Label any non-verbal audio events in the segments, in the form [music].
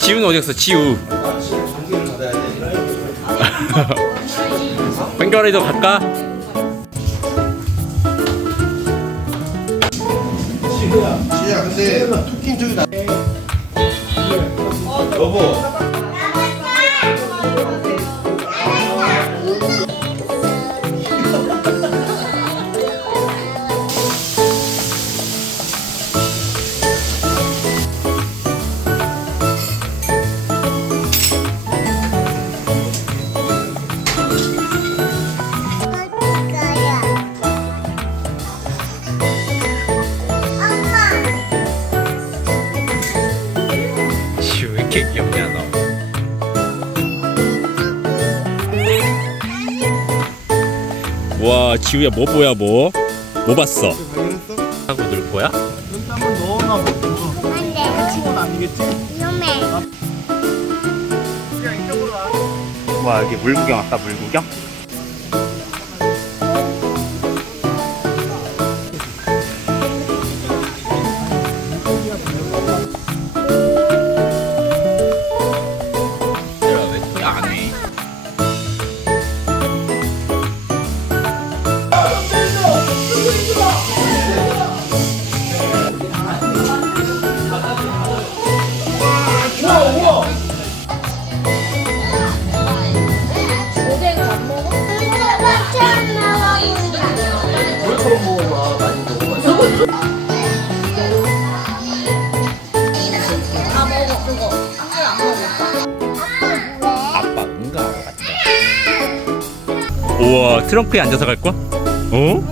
지우는 어디 갔어? 지우. [laughs] 뱅결이도 갈까? 지야 근데 토끼 쪽이 나 여보 지우야 뭐 뭐야 뭐? 뭐 봤어? 하고 놀 거야? 한번 넣어놔 뭐 안돼 친구는 아니겠지? 위험해 그냥 이쪽으로 와와 여기 물구경 아까 물구경? 우와 트렁크에 앉아서 갈 거야? 어?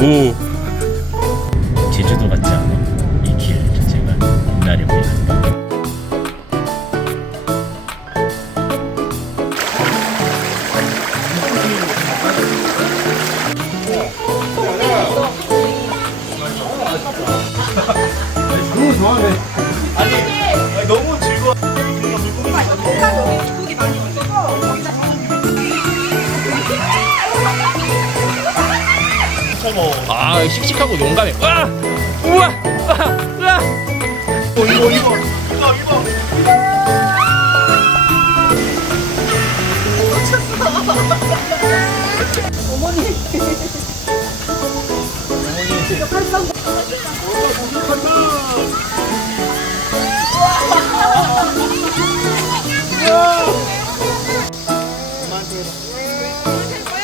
오. 아 씩씩하고 용감해. 와, 우와, 와, 우와. 이거 이거. 이거 이거. 이거 [laughs]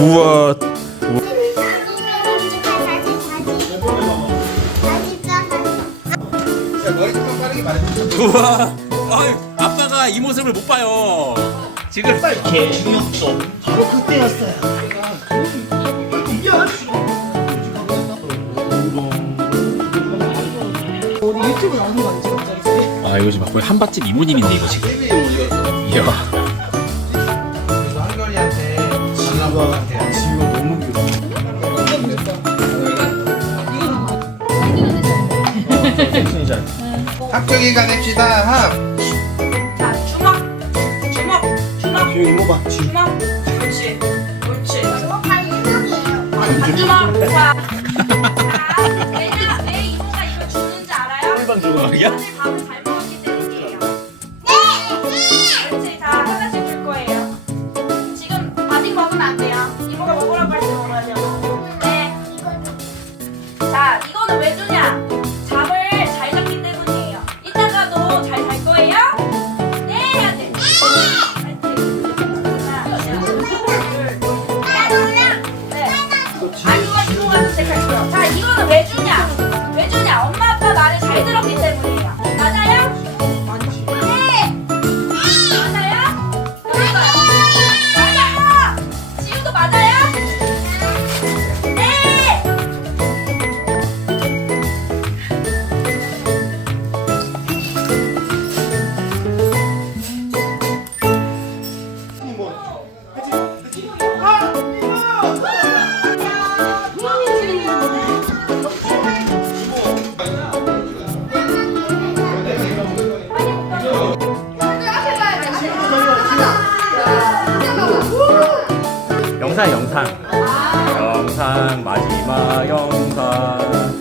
우와. 우와. 아유, 아빠가 이 모습을 못 봐요. 지금 개 중이었어 바로 그때였어요 아 이거 지금 거의 한밭집 이모님인데 이거 지금. 이야. 지우가 학교기가 냅시다 합 자, 주먹, 주먹, 주먹, 지우 이모 봐 주먹. 그렇지, 그렇지. 주먹 주먹. 자, 자, 왜냐, 왜 이모가 이거 주는지 알아요? 꿀밤 조각이야? 아, 이거 주고 될 거예요. 자, 이거는 왜 주냐? 왜 주냐? 엄마, 아빠 말을 잘 들었기 때문이에 영상 영상. 영상 마지막 영상